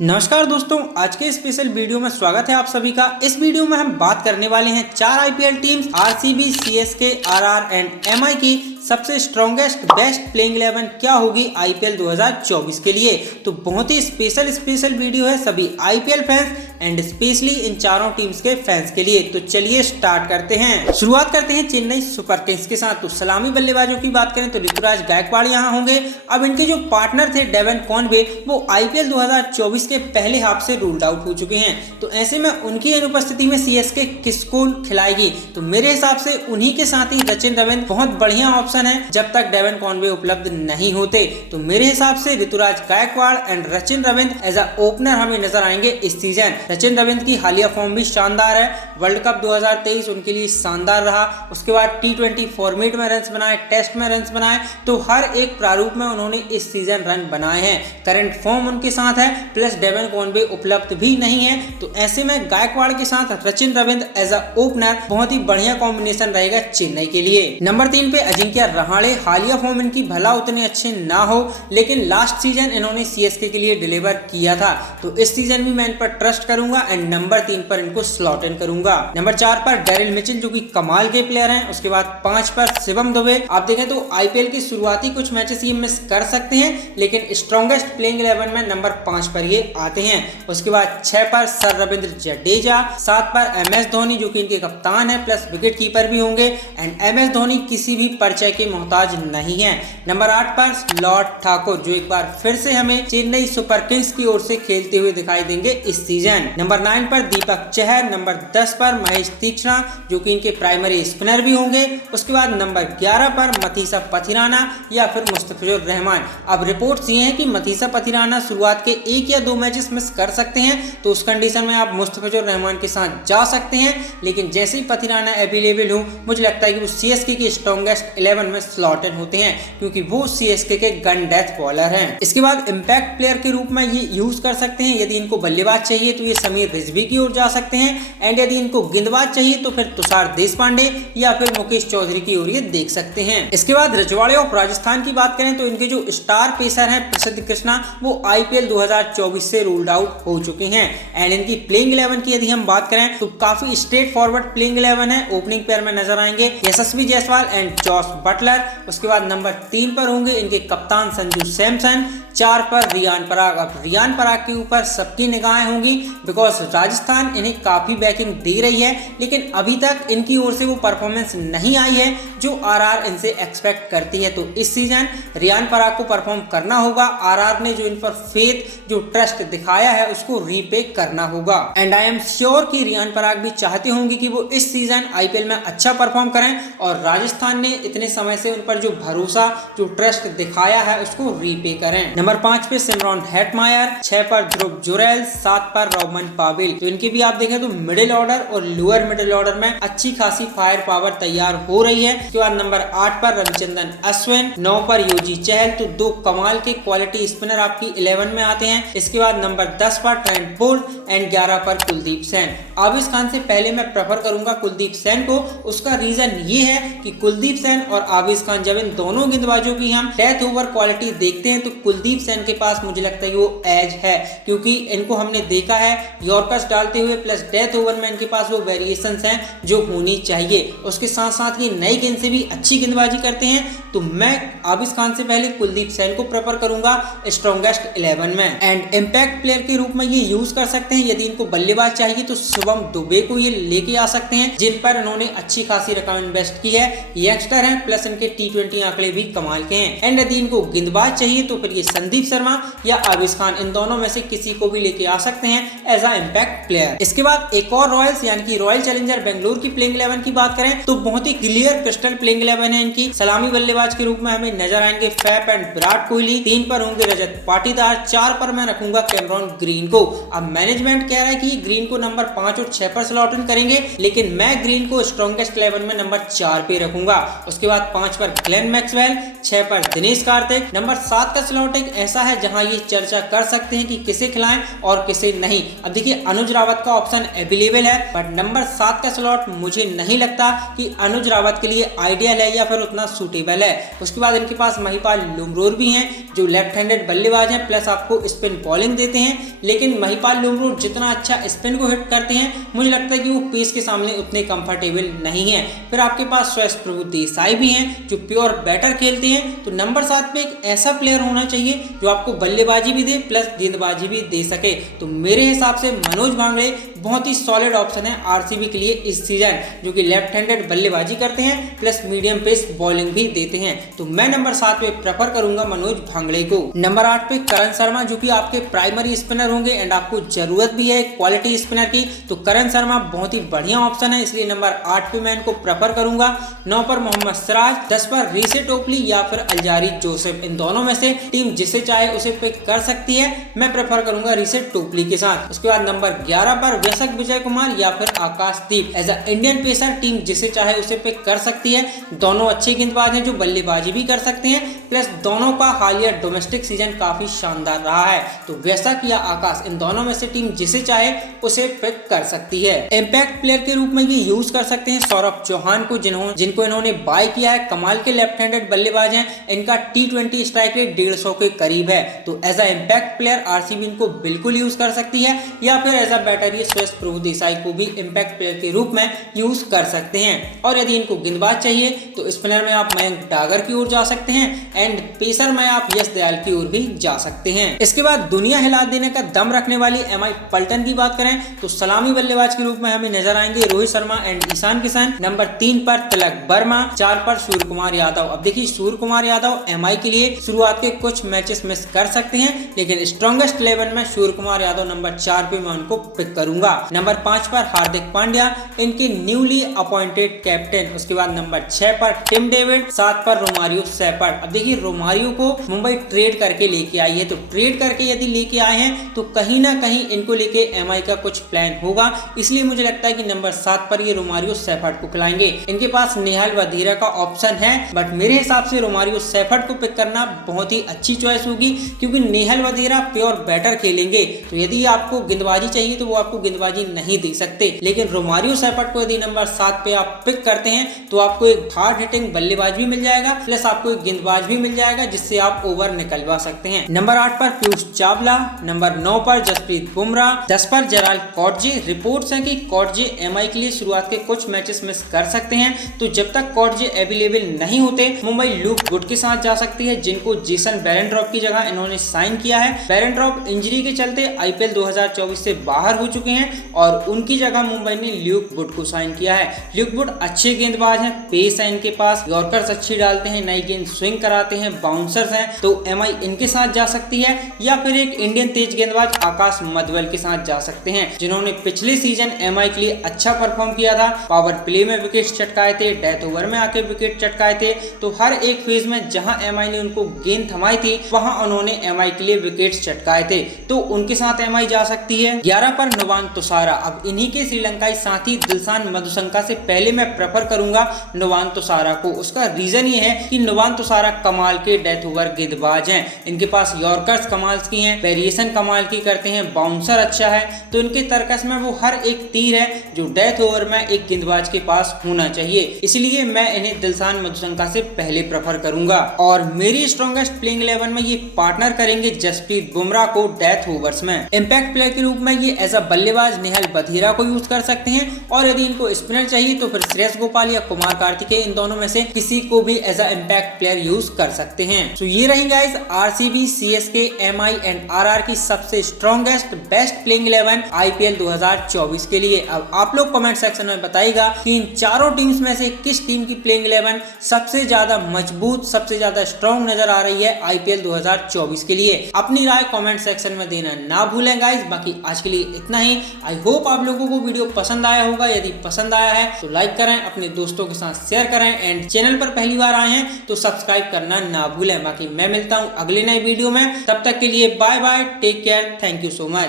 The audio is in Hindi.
नमस्कार दोस्तों, आज के स्पेशल वीडियो में स्वागत है आप सभी का। इस वीडियो में हम बात करने वाले हैं 4 IPL teams RCB, CSK, RR and MI की सबसे स्ट्रॉन्गेस्ट बेस्ट प्लेइंग 11 क्या होगी आईपीएल 2024 के लिए। तो बहुत ही स्पेशल वीडियो है सभी IPL fans and specially in चारों टीम्स के फैंस के लिए। तो चलिए स्टार्ट करते हैं। शुरुआत करते हैं चेन्नई सुपर किंग्स के साथ। तो सलामी बल्लेबाजों की बात करें तो ऋतुराज गायकवाड़ यहाँ होंगे। अब इनके जो पार्टनर थे डेवन कॉनवे, वो आईपीएल 2024 के पहले हाफ से रूल्ड आउट हो चुके हैं। तो ऐसे में उनकी अनुपस्थिति में सीएसके किसको खिलाएगी? तो मेरे हिसाब से उन्हीं के साथ ही सचिन रविंद्र बहुत बढ़िया ऑप्शन है जब तक डेवन कॉनवे उपलब्ध नहीं होते। तो मेरे हिसाब से Rituraj Gaikwad and Sachin Ravindra as a opener हमें नजर आएंगे इस सीजन। सचिन रविंद्र की हालिया फॉर्म भी शानदार है। वर्ल्ड कप 2023 उनके लिए शानदार रहा। उसके बाद T20 फॉर्मेट में रन बनाए, टेस्ट में रन बनाए, तो हर एक प्रारूप में उन्होंने इस सीजन रन बनाए हैं। करंट फॉर्म उनके साथ है, प्लस डेवन कॉनवे उपलब्ध भी नहीं है। तो ऐसे में गायकवाड़ के साथ Sachin Ravindra as a opener बहुत ही बढ़िया कॉम्बिनेशन रहेगा चेन्नई के लिए। नंबर 3 पे अजिंक्य रहाणे। हालिया फॉर्म इनकी भला उतने अच्छे ना हो, लेकिन लास्ट सीजन इन्होंने सीएसके के लिए डिलीवर किया था। तो इस सीजन भी मैं इन पर ट्रस्ट करूंगा एंड नंबर 3 पर इनको स्लॉट इन करूंगा। नंबर 4 पर डेरिल मिचेल जो कि कमाल के प्लेयर हैं। उसके बाद 5 पर शिवम दुबे। आप देखें तो आईपीएल की शुरुआती कुछ मैचेस ये मिस कर सकते हैं, लेकिन स्ट्रॉन्गेस्ट प्लेइंग 11 में नंबर 5 पर ये आते हैं। उसके बाद 6 पर सर रविंद्र जडेजा, 7 पर एमएस धोनी जो कि इनके कप्तान है, प्लस विकेट कीपर भी होंगे एंड एमएस धोनी किसी भी परिचय के मोहताज नहीं है। नंबर 8 पर लॉर्ड ठाकुर जो एक बार फिर से हमें चेन्नई सुपर किंग्स की ओर से खेलते हुए दिखाई देंगे इस सीजन। नंबर 9 पर दीपक चहर। नंबर 10 पर महेश तीक्ष्णा जो कि इनके प्राइमरी स्पिनर भी होंगे। उसके बाद नंबर 11 पर मथीसा पथिराना या फिर मुस्तफिजुर रहमान। अब रिपोर्ट्स ये हैं कि मथीसा पथिराना शुरुआत के 1 या 2 मैचेस मिस कर सकते हैं, तो उस कंडीशन में आप मुस्तफिजुर रहमान के साथ जा सकते हैं। लेकिन जैसे ही पथिराना अवेलेबल हो, मुझे लगता है कि वो सीएसके की स्ट्रॉन्गेस्ट 11 में स्लॉट इन होते हैं, क्योंकि वो सीएसके के गन डेथ बॉलर हैं। इसके बाद इंपैक्ट प्लेयर के रूप में ये यूज कर सकते हैं। यदि इनको बल्लेबाज चाहिए तो ये समीर रिजवी की ओर जा सकते हैं एंड यदि इनको गेंदबाज चाहिए तो फिर तुषार देशपांडे या फिर मुकेश चौधरी की ओर ये देख सकते हैं। इसके बाद रजवाड़े ऑफ राजस्थान की बात करें तो इनके जो स्टार पेसर हैं प्रसिद्ध कृष्णा, वो आईपीएल 2024 से रूल्ड आउट हो चुके हैं एंड इनकी प्लेइंग 11 की यदि हम बात करें तो काफी स्ट्रेट फॉरवर्ड प्लेइंग 11 है। ओपनिंग पेयर में नजर आएंगे यशस्वी जायसवाल एंड जॉस बटलर। उसके बाद नंबर 3 पर होंगे इनके कप्तान संजू सैमसन। 4 पर रियान पराग। अब रियान पराग के ऊपर सबकी निगाहें होंगी बिकॉज राजस्थान इन्हें काफी बैकिंग दे रही है, लेकिन अभी तक इनकी ओर से वो परफॉर्मेंस नहीं आई है जो आरआर इनसे एक्सपेक्ट करती है। तो इस सीजन रियान पराग को परफॉर्म करना होगा। आरआर ने जो इन पर फेथ, जो ट्रस्ट दिखाया है, उसको रीपे करना होगा एंड आई एम श्योर कि रियान पराग भी चाहते होंगे कि वो इस सीजन आईपीएल में अच्छा परफॉर्म करें और राजस्थान ने इतने समय से उन पर जो भरोसा, जो ट्रस्ट दिखाया है, उसको रीपे करें। नंबर 5 पे सिमरॉन हेटमायर। 6 पर ध्रुव जुरैल। 7 पर रोमन पाविल। तो इनकी भी आप देखें तो मिडिल ऑर्डर और लोअर मिडिल ऑर्डर में अच्छी खासी फायर पावर तैयार हो रही है। उसके बाद नंबर 8 पर रविचंद्रन अश्विन। 9 पर युजी चहल। तो 2 कमाल के क्वालिटी स्पिनर आपकी 11 में आते हैं। इसके बाद नंबर 10 पर ट्रेंट बोल्ट एंड 11 पर कुलदीप सेन। आबिद खान से पहले मैं प्रेफर करूंगा कुलदीप सेन को। उसका रीजन ये है कि कुलदीप सेन और आबिद खान, जब इन दोनों गेंदबाजों की हम डेथ ओवर क्वालिटी देखते हैं तो कुलदीप सेन के पास मुझे लगता है कि वो एज है, क्योंकि इनको हमने देखा है यॉर्कर्स डालते हुए, प्लस डेथ ओवर में इनके पास वो वेरिएशंस हैं जो होनी चाहिए। उसके साथ साथ ये नई गेंद से भी अच्छी गेंदबाजी करते हैं। तो मैं आबिद खान से पहले कुलदीप सेन को प्रेफर करूंगा स्ट्रॉन्गेस्ट 11 में एंड इंपैक्ट प्लेयर के रूप में ये यूज कर सकते हैं। यदि इनको बल्लेबाज चाहिए तो शिवम दुबे को ये लेके आ सकते हैं, जिन पर इन्होंने अच्छी खासी रकम इन्वेस्ट की है। यंगस्टर हैं, प्लस इनके T20 आंकड़े भी कमाल के हैं एंड यदि इनको गेंदबाज चाहिए तो फिर ये संदीप शर्मा या आबिद खान, इन दोनों में से किसी को भी लेके आ सकते हैं एज अ इंपैक्ट प्लेयर। इसके बाद एक और रॉयल्स यानी कि रॉयल चैलेंजर बेंगलुरु की प्लेइंग 11 की बात करें तो बहुत ही क्लियर क्रिस्टल प्लेइंग 11 है इनकी। सलामी बल्लेबाज के रूप में हमें नजर आएंगे फैफ एंड विराट कोहली। 3 पर होंगे रजत पाटीदार। 4 पर मैं रखूंगा कैमरॉन ग्रीन को। अब मैनेजमेंट कह रहा है कि ग्रीन को नंबर 5 और 6 पर स्लॉट इन करेंगे, लेकिन मैं ग्रीन को स्ट्रॉन्गेस्ट 11 में नंबर 4 पे रखूंगा। उसके बाद बाद 5 पर ग्लेन मैक्सवेल, 6 पर दिनेश कार्तिक। नंबर 7 का स्लॉट एक ऐसा है जहां ये चर्चा कर सकते हैं कि किसे खिलाएं और किसे नहीं। अब देखिए अनुज रावत का ऑप्शन अवेलेबल है, बट नंबर 7 का स्लॉट मुझे नहीं लगता कि अनुज रावत के लिए आइडियल है या फिर उतना सूटेबल है। उसके बाद इनके पास महिपाल लुमरोर भी हैं जो लेफ्ट हैंडेड बल्लेबाज हैं, प्लस आपको स्पिन बॉलिंग देते हैं। लेकिन महिपाल लुमरोर जितना अच्छा स्पिन को हिट करते हैं, मुझे लगता है कि वो पेस के सामने उतने कंफर्टेबल नहीं है। फिर आपके पास सुयश प्रभु देसाई भी हैं जो प्योर बैटर खेलते हैं। तो नंबर 7 पे एक ऐसा प्लेयर होना चाहिए जो आपको बल्लेबाजी भी दे प्लस गेंदबाजी भी दे सके। तो मेरे हिसाब से मनोज भांगड़े बहुत ही सॉलिड ऑप्शन है आरसीबी के लिए इस सीजन, जो कि लेफ्ट हैंडेड बल्लेबाजी करते हैं प्लस मीडियम पेस बॉलिंग भी देते हैं। तो मैं नंबर 7 पे प्रेफर करूंगा मनोज भांगड़े को। नंबर 8 पे करण शर्मा जो कि आपके प्राइमरी स्पिनर होंगे एंड आपको जरूरत भी है क्वालिटी स्पिनर की, तो करण शर्मा बहुत ही बढ़िया ऑप्शन है, इसलिए नंबर 8 पे मैं इनको प्रेफर करूंगा। 9 पर मोहम्मद सिराज, 10 पर रीसे टोपली या फिर अल्जारी जोसेफ, इन दोनों में से टीम जिसे चाहे उसे पिक कर सकती है। मैं प्रेफर करूंगा रीसे टोपली के साथ। उसके बाद नंबर 11 पर वैशक विजय कुमार या फिर Akashdeep, as a Indian pacer team जिसे चाहे उसे पिक कर सकती है। दोनों अच्छे गेंदबाज हैं जो बल्लेबाजी भी कर सकते हैं, प्लस दोनों का हालिया डोमेस्टिक सीजन काफी शानदार रहा है। तो वैशक या आकाश, इन दोनों में से टीम जिसे चाहे उसे पिक कर सकती है। इम्पैक्ट प्लेयर के रूप में ये यूज कर सकते हैं सौरभ चौहान को, जिनको इन्होंने बाय किया है। कमाल के लेफ्ट हैंडेड बल्लेबाज हैं, इनका T20 स्ट्राइक रेट 150 के करीब है। तो as a impact player RCB इनको बिल्कुल यूज कर सकती है, या फिर एज अ बैटर ये सुयश प्रभु देसाई को भी इम्पैक्ट प्लेयर के रूप में यूज कर सकते हैं। और यदि इनको गेंदबाज चाहिए तो स्पिनर में आप मयंक डागर की ओर जा सकते हैं एंड पेसर में आप यश दयाल की ओर भी जा सकते हैं। इसके बाद दुनिया हिला देने का दम रखने वाली एमआई पल्टन की बात करें तो सलामी बल्लेबाज के रूप में हमें नजर आएंगे रोहित शर्मा एंड ईशान किशन। नंबर 3 पर तिलक वर्मा, 4 पर सूर्य कुमार यादव। अब देखिए सूर्य कुमार यादव एमआई के लिए शुरुआत के कुछ मैचेस मिस कर सकते हैं, लेकिन स्ट्रॉन्गेस्ट 11 में सूर्य कुमार यादव नंबर 4 पे मैं उनको पिक करूंगा। नंबर 5 पर हार्दिक पांड्या, इनके न्यूली अपॉइंटेड कैप्टन। उसके बाद नंबर 6 पर टिम डेविड, 7 पर रोमारियो सेपर्ड। अब देखिए रोमारियो को मुंबई ट्रेड करके लेके आई है, तो ट्रेड करके यदि लेके आए हैं तो कहीं ना कहीं इनको लेके एमआई का कुछ प्लान होगा, इसलिए मुझे लगता है कि नंबर 7 पर ये रोमारियो सेपर्ड को खिलाएंगे। इनके पास नेहाल वधीरा का ऑप्शन है, बट मेरे हिसाब से रोमारियो सेपर्ड को पिक करना बहुत ही अच्छी चॉइस होगी, क्योंकि नेहाल वधीरा प्योर बैटर खेलेंगे। तो यदि आपको गेंदबाजी चाहिए तो वो आपको गेंदबाजी नहीं दे सकते, लेकिन रोमारियो सेपर्ड को यदि नंबर 7 पे आप पिक करते हैं तो आपको एक हार्ड हिटिंग बल्लेबाज भी मिल जाएगा, प्लस आपको एक गेंदबाज भी मिल जाएगा जिससे आप ओवर निकलवा सकते हैं। नंबर 8 पर पीयूष चावला, नंबर 9 पर जसप्रीत बुमराह, 10 पर जेराल्ड कॉटजे। रिपोर्ट्स हैं कि कॉटजे एमआई के लिए शुरुआत के कुछ मैचेस मिस कर सकते हैं, तो जब तक कॉटजे अवेलेबल नहीं होते मुंबई ल्यूक वुड के साथ जा सकती है, जिनको जेसन बेरेंड्रॉप की जगह इन्होंने साइन किया है। बेरेंड्रॉप इंजरी के चलते आईपीएल 2024 से बाहर हो चुके हैं और उनकी जगह मुंबई ने ल्यूक वुड को साइन किया है। ल्यूक वुड अच्छे गेंदबाज हैं, पेस है इनके पास, यॉर्कर्स अच्छी डालते हैं, नई गेंद स्विंग कराते हैं, बाउंसर्स हैं, तो एमआई इनके साथ जा सकती है। या फिर एक इंडियन तेज गेंदबाज आकाश मधवल के साथ जा सकते हैं, जिन्होंने पिछले सीजन एमआई के लिए अच्छा परफॉर्म किया था। पावर प्ले में विकेट चटकाए थे, डेथ ओवर में आके विकेट चटकाए थे, तो हर एक फेज में जहां एमआई ने उनको गेंद थमाई थी वहां उन्होंने एमआई के लिए विकेट चटकाए थे, तो उनके साथ एमआई जा सकती है। 11 पर नुवान तुषारा, अब इन्हीं के श्रीलंकाई साथी दिलशान मधुशंका से पहले मैं प्रेफर करूंगा नुवान तुषारा को। उसका रीजन ये है कि नुवान तुषारा कमाल के डेथ ओवर गेंदबाज हैं, इनके पास यॉर्कर्स कमाल की हैं, वेरिएशन कमाल की करते हैं, बाउंसर अच्छा है, तो इनके तर्कस में वो हर एक तीर है जो डेथ ओवर में एक गेंदबाज के पास होना चाहिए, इसलिए मैं इन्हें दिलशान मधुशंका से पहले प्रेफर करूंगा। और मेरी स्ट्रॉन्गेस्ट प्लेइंग 11 में ये पार्टनर करेंगे जसप्रीत बुमराह को डेथ ओवर्स में। इम्पैक्ट प्लेयर के रूप में ये एज अ बल्लेबाज नेहाल वधीरा को यूज कर सकते हैं, और यदि इनको स्पिनर चाहिए तो फिर श्रेयस गोपाल या कुमार कार्तिकेय, इन दोनों में से किसी को भी as a impact player use कर सकते हैं। तो ये रही guys RCB, CSK, MI and RR की सबसे स्ट्रॉन्गेस्ट बेस्ट प्लेइंग 11 आईपीएल 2024 के लिए। अब आप लोग कमेंट सेक्शन में बताइएगा कि इन चारों टीम्स में से किस टीम की प्लेइंग 11 सबसे ज्यादा मजबूत, सबसे ज्यादा स्ट्रॉन्ग नजर आ रही है आईपीएल 2024 के लिए। अपनी राय कमेंट सेक्शन में देना ना भूलें गाइस। बाकी आज के लिए इतना ही। आई होप आप लोगों को वीडियो पसंद आया होगा। यदि पसंद आया है तो लाइक करें, अपने दोस्तों के साथ शेयर करें, एंड चैनल पर पहली बार आए हैं तो सब्सक्राइब करना ना भूलें। बाकी मैं मिलता हूं अगले नए वीडियो में, तब तक के लिए bye bye, take care, thank you so much.